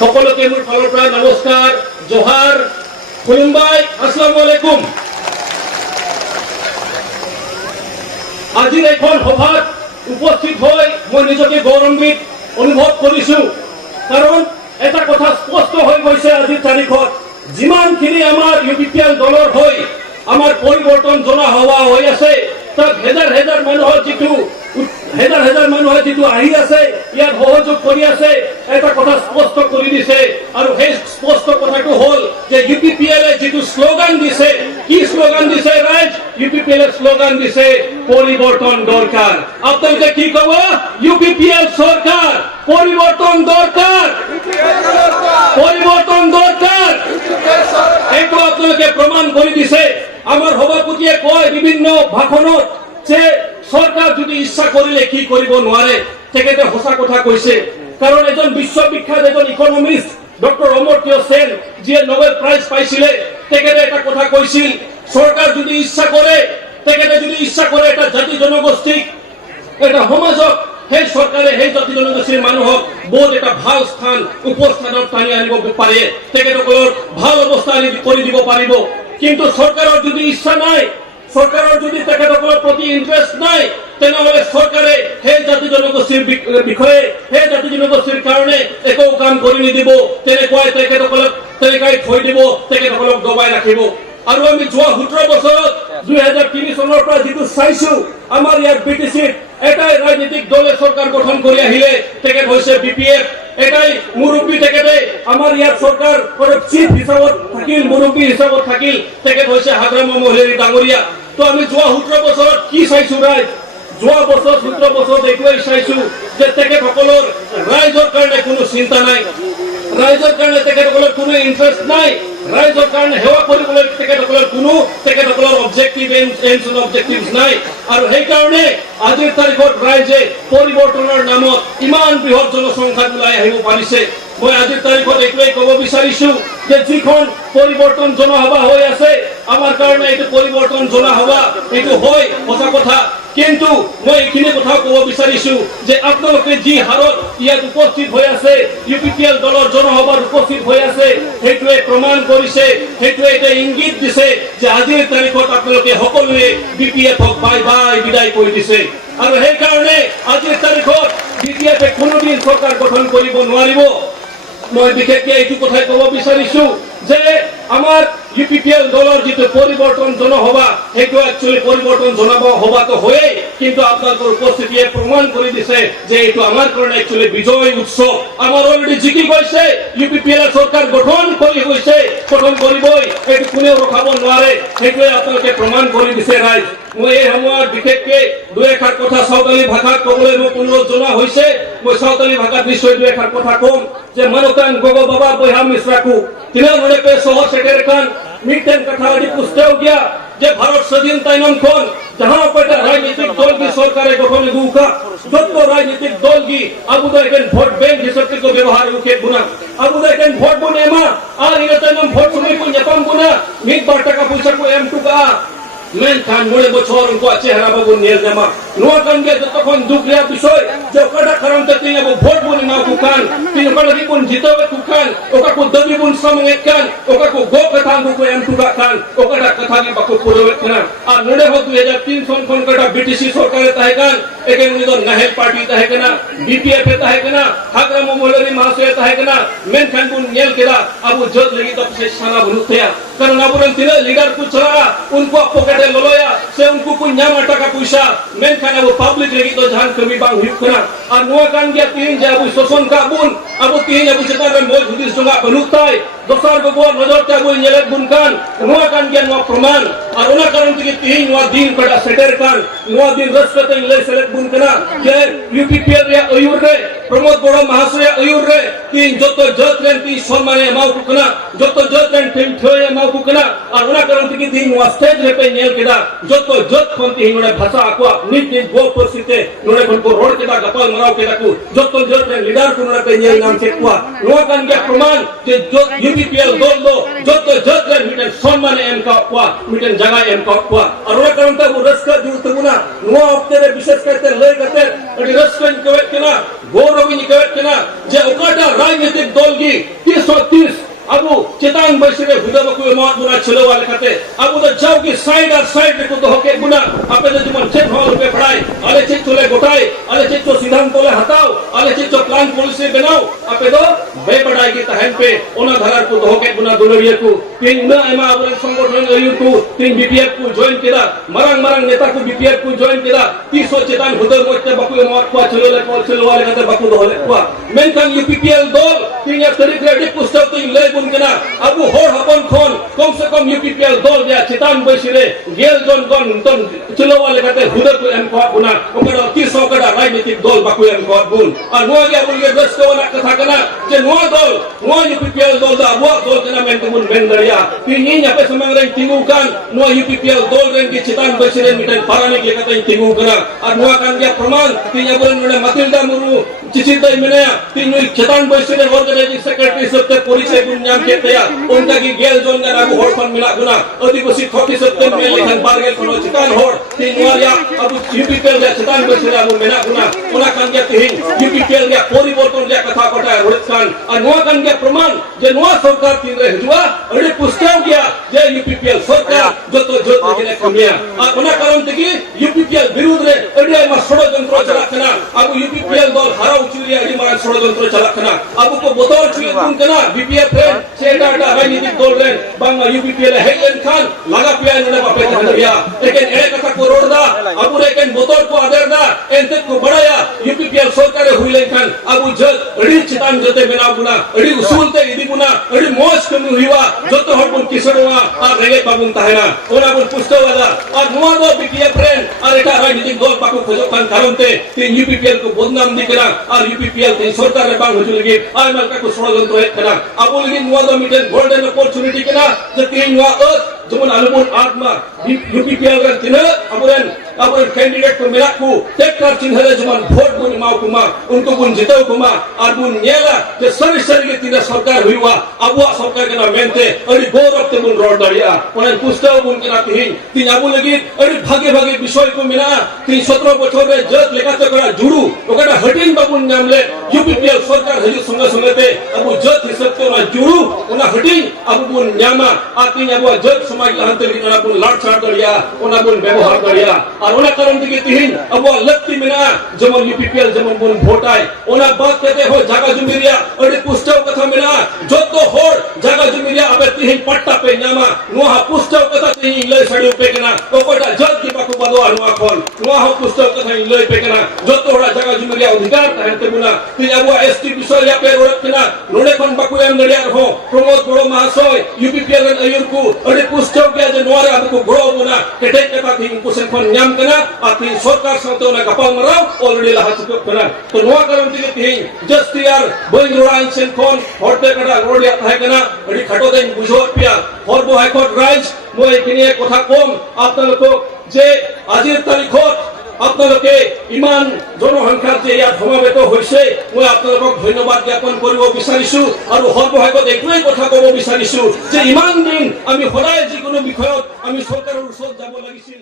সকলকে মোৰ ফালৰ পৰা নমস্কাৰ, জোহাৰ, খুলুমবাই, আসসালামু আলাইকুম। আজিৰ এখন সভাত উপস্থিত হৈ মই নিজকে গৌৰৱান্বিত অনুভৱ কৰিছো, কাৰণ এটা কথা স্পষ্ট হৈ গৈছে আজিৰ তাৰিখত যিমানখিনি আমাৰ ইউপিপিএল দলৰ হৈ আমাৰ পৰিৱৰ্তন জনা হোৱা হৈ আছে, তাত হেজাৰ হেজাৰ মানুহে যিটো আহি আছে, ইয়াত সহযোগ কৰি আছে, এটা কথা স্পষ্ট কৰি দিছে। আৰু সেই স্পষ্ট কথাটো হ'ল যে ইউপিপিএলে যিটো শ্লোগান দিছে, কি শ্লোগান দিছে ৰাইজ? ইউপিপিএলে শ্লোগান দিছে পৰিৱৰ্তন দৰকাৰ। আপোনালোকে কি ক'ব? ইউপিপিএল চৰকাৰ, পৰিৱৰ্তন দৰকাৰ, পৰিৱৰ্তন দৰকাৰ। এইটো আপোনালোকে প্ৰমাণ কৰি দিছে। আমাৰ সভাপতিয়ে কয় বিভিন্ন ভাষণত যে চৰকাৰ যদি ইচ্ছা কৰিলে কি কৰিব নোৱাৰে, তেখেতে সঁচা কথা কৈছে। কাৰণ এজন বিশ্ববিখ্যাত এজন ইকনমিষ্ট ডক্টৰ অমৰ্ত্য সেন, যিয়ে নোবেল প্ৰাইজ পাইছিলে, তেখেতে এটা কথা কৈছিল, চৰকাৰ যদি ইচ্ছা কৰে, তেখেতে যদি ইচ্ছা কৰে এটা জাতি জনগোষ্ঠীক, এটা সমাজক, সেই চৰকাৰে সেই জাতি জনগোষ্ঠীৰ মানুহক বহুত এটা ভাল স্থান, উপস্থানত টানি আনিব পাৰে, তেখেতসকলৰ ভাল অৱস্থা কৰি দিব পাৰিব। কিন্তু চৰকাৰৰ যদি ইচ্ছা নাই, চৰকাৰৰ যদি তেখেতসকলৰ প্ৰতি ইণ্টাৰেষ্ট নাই, তেনেহলে চৰকাৰে সেই জাতি জনগোষ্ঠীৰ বিষয়ে, সেই জাতি জনগোষ্ঠীৰ কাৰণে একো কাম কৰি নিদিব। তেনেকুৱাই তেখেতসকলক তেনেকাই থৈ দিব, তেখেতসকলক দবাই ৰাখিব। আৰু আমি যোৱা 17 বছৰত 2003 চনৰ পৰা যিটো চাইছো, আমাৰ ইয়াত বিটিচিত এটাই ৰাজনৈতিক দলে চৰকাৰ গঠন কৰি আহিলে, তেখেত হৈছে বিপিএফ। এটাই মুৰব্বী, তেখেতে আমাৰ ইয়াত চৰকাৰ চিফ হিচাপত থাকিল, মুৰব্বী হিচাপত থাকিল, তেখেত হৈছে হাগ্ৰাম মহলেৰী ডাঙৰীয়া। তো আমি যোৱা 17 বছৰত কি চাইছো ৰাইজ? যোৱা বছৰ 17 বছৰত এইটোৱেই চাইছো যে তেখেতসকলৰ ৰাইজৰ কাৰণে কোনো চিন্তা নাই, ৰাইজৰ কাৰণে তেখেতসকলৰ কোনো ইণ্টাৰেষ্ট নাই, ৰাইজৰ কাৰণে সেৱা কৰিবলৈ তেখেতসকলৰ অবজেক্টিভ অবজেক্টিভছ নাই। আৰু সেইকাৰণে আজিৰ তাৰিখত ৰাইজে পৰিৱৰ্তনৰ নামত ইমান বৃহৎ জনসংখ্যাত ওলাই আহিব পাৰিছে। মই আজিৰ তাৰিখত এইটোৱেই ক'ব বিচাৰিছো যে যিখন পৰিৱৰ্তন জনসভা হৈ আছে, আমাৰ কাৰণে এইটো পৰিৱৰ্তন জনসভা, এইটো হয় সঁচা কথা। কিন্তু মই এইখিনি কথাও ক'ব বিচাৰিছো যে আপোনালোকে যি হাৰত ইয়াত উপস্থিত হৈ আছে, ইউপিপিএল দলৰ জনসভাত উপস্থিত হৈ আছে, সেইটোৱে প্ৰমাণ কৰিছে, সেইটোৱে এটা ইংগিত দিছে যে আজিৰ তাৰিখত আপোনালোকে সকলোৱে বিপিএফক বাই বাই বিদায় কৰি দিছে। আৰু সেইকাৰণে আজিৰ তাৰিখত বিপিএফে কোনোদিন চৰকাৰ গঠন কৰিব নোৱাৰিব। মই বিশেষকৈ এইটো কথাই ক'ব বিচাৰিছো যে আমাৰ ইউপিপিএল দলৰ যিটো পৰিৱৰ্তন জনসভা, সেইটো একচুৱেলি পৰিৱৰ্তন জনসভাটো হয়েই, কিন্তু আপোনালোকৰ উপস্থিতিয়ে প্ৰমাণ কৰি দিছে যে এইটো আমাৰ কাৰণে একচুৱেলি বিজয় উৎসৱ। আমাৰ অলৰেডি জিকি গৈছে, ইউপিপিএল চৰকাৰ গঠন কৰি গৈছে, গঠন কৰিবই, এইটো কোনেও ৰখাব নোৱাৰে, সেইটোৱে আপোনালোকে প্ৰমাণ কৰি দিছে ৰাইজ। মই এই সময়ত বিশেষকৈ দুই এষাৰ কথা সাঁওতালি ভাষাত ক'বলৈ মোক অনুৰোধ জনোৱা হৈছে। মই সাঁওতালি ভাষাত নিশ্চয় দুই এষাৰ কথা ক'ম যে মানকান গগো বাবা বৈহা মিশ্রাকু তিনা মনে পে সহ সেটের খান মিটেন কথা আদি পুস্তেও গিয়া যে ভারত স্বাধীন তাইনখন जहां पर राजनीतिक दल की सरकार गठन गुखा যত রাজনীতিক দল কি আবুদাইকেন ভোট ব্যাংক হিসেবে को व्यवहार उके गुना আবুদাইকেন ভোট বনে মা আর ইনতানম ভোট সময় को न्यापाम गुना मिट बार টাকা পয়সা को M2 का মেনখান মনে বছর উনকো চেহারা বাবু নিয়ে জামা নোয়া কানগে তখন দুঃখিয়া বিষয় যে ওকাটা কারণতে তিনি ভোট বনি মা কুকান তিনি ওকাটা দিপুন জিতাবে কুকান ওকা কো দবি বুন সমঙ্গে কান ওকা কো গো কথা গো M2 का কান ওকাটা কথা কি বাকো পুরবে না আর নড়ে হো 2003 সন কোন কাটা বিটিসি সরকারে তাহে কান একেন উনি তো নাহেল পার্টি তাহে কেনা বিপিএফ তাহে কেনা হাগ্রাম মহলেরি মাসে তাহে কেনা মেনখান বুন নেল কেদা আবু জদ লাগি তো সে সানা বনুতেয়া কারণ আবুরান তিনি লিডার কো ছড়া उनको पॉकेट लोया से उनको कोई न्यामा टाका पैसा मेन खाना वो पब्लिक लगी तो जहां कभी बांग हुई करना और नुआ कान गया तीन जाबु शोषण का बुन अब तीन अब चेता रे मोज हुदिस जोगा बनुताय दोसर को नजर ता बोल नेले बुनकान नुआ कान गया नुआ प्रमाण और उना कारण कि तीन नुआ दिन कटा सेटर कान नुआ दिन रसकते ले सेलेक्ट बुन कना के यूपीपीएल रे अयुर रे प्रमोद बड़ा महाशय अयुर रे तीन जतो जत रे तीन सम्माने माउ कुकना जतो जत रे टिम थोय माउ कुकना और उना कारण कि तीन नुआ स्टेज रे पे नेल केदा जतो जत खंती हिनोडे भाषा आकुआ नित नित गो परिस्थिति नोडे खन को रोड केदा गपाल मराव केदा को जतो जत रे लीडर को नोडे पे नेल नाम के कुआ नुआ कान गया प्रमाण जे जत यूपीपीएल दल दो जतो जत रे मिटन सम्माने एम का कुआ मिटन जगह एम का कुआ और उना कारण ता वो रसका जुत गुना नुआ अपते रे विशेष करते ले करते अडी रसकन कवेत केना गौरवी निकवेत केना जे ओकाटा राजनीतिक दल की 330 Abu cetan bersih huda baku emak guna celo wale kate Abu dah jauh ki side ar side rekut dah hoke guna apa dah cuma cek hal rupiah pernai ale cek cole gotai ale cek co sidang tole hatau ale cek co plan polisi benau apa dah berbadai kita hempe ona dharar ku dah hoke guna duluriya ku tin na emak abu संगठन ayur ku tin BPF ku join kida marang neta ku BPF ku join kida 300 cetan huda mochte baku emak ku celo wale kate baku dah hoke ku menkan UPPL dol tin ya tarik ready pusat tu le bun kena Abu hor hapon khon kom se kom UPPL dol dia cetan bersire gel jon gon ton celo wale kate huda ku em ko guna okada 300 kada rajnitik dol baku em ko bun ar noa ge abu ge dos ko na katha kana je noa dol noa UPPL dol da abu dol kena men tumun men daria tin ni ape samang reng tingukan noa UPPL dol reng ki cetan bersire mitan parani ke kata tingu kana ar noa kan dia praman tin abu node matilda muru cicita menaya tin noi cetan bersire organizing secretary sabte परिचय बुनियाद के तया उनका की गेल zone का नागु होड़ fun मिला गुना अधिपति थोकी सत्य में लेखन बारगेल कोनो चितान होड़ तीन वारिया अब UPPL या चितान बसिरा मु मेना गुना उना कान के तिहिन UPPL या परिवर्तन या कथा कोटा रोहित खान अनुवा कान के प्रमाण जे नवा सरकार तीन रे हुआ अरे पुस्तक गया जे UPPL सरकार जो तो जो ने कमिया उना कारण तकी UPPL विरुद्ध रे अरे मा षडयंत्र चलाखना अब UPPL दल हराउ चुरिया अरे मा षडयंत्र चलाखना अब को बोतल चुरिया तुम कना BPF ren seda ada rajnitik dol ren bang UPPL helen khan laga pian node bape khanriya eken ere kata ko rodda abu eken botol ko aderda ente ko badaya UPPL sarkare huilen khan abu jad ri chitan jote bena guna ri usulte idi guna ri moj kami huiwa joto harbun kisadwa ar rege babun tahena ona bun pustawala ar noa do BPF ren ar eta rajnitik dol paku khojokan karonte tin UPPL ko bodnam dikena ar UPPL tin sarkare bang hujulgi ar malka ko ষড়যন্ত্র ekana abu lagi nuwa do miten golden opportunity kena jetin nuwa jemun alumun atma UPPL kan tina aburan candidate ko melaku tekrar cinhale jemun vote bun mau kuma untuk bun jitau kuma arbun nyela je sari ke tina sarkar huiwa abu sarkar kena mente ari gorok te bun rod daria onan pustau bun kena tihin tin abu lagi ari bhage bishoy ko mena tin 17 bochor re jat lekate kora juru okada hatin babun namle UPPL sarkar haju sunga te abu jat hisab te ona juru ona hatin abu bun nyama atin abu jat समाज लहंते लेकिन ona bun lat char daria ona bun ব্যবহার daria ar ona karon dike tihin abu lakti mena jemon UPPL jemon bun votai ona baat kete ho jaga jumiria odi pustaw katha mena joto hor jaga jumiria abe tihin patta pe nyama noha pustaw katha tihin lei sadi pe kana okota jat ki baku bado anwa khol noha pustaw katha lei pe kana joto hora jaga jumiria अधिकार tahente buna tin abu ST bishoy ya pe rorat kana node kon baku em daria ho promote boro mahasoy UPPL ran ayurku odi pustaw gya je noare abu gro buna ketek kata tin kusen kon nyam kana atin sarkar saute ona gapal marau already laha chukuk kana to noa karon tike tin just year boing roran sen kon horte kada rodia thai kana odi khato den bujhot pia horbo high court rise moi kinie kotha kom apnalok je ajir tarikhot আপোনালোকে ইমান জনসংখ্যাৰ যে ইয়াত সমাবেত হৈছে মই আপোনালোকক ধন্যবাদ জ্ঞাপন কৰিব বিচাৰিছো আৰু সৰ্বশেষত একোই কথা ক'ব বিচাৰিছো যে ইমান দিন আমি সদায় যিকোনো বিষয়ত আমি চৰকাৰৰ ওচৰত যাব লাগিছিল।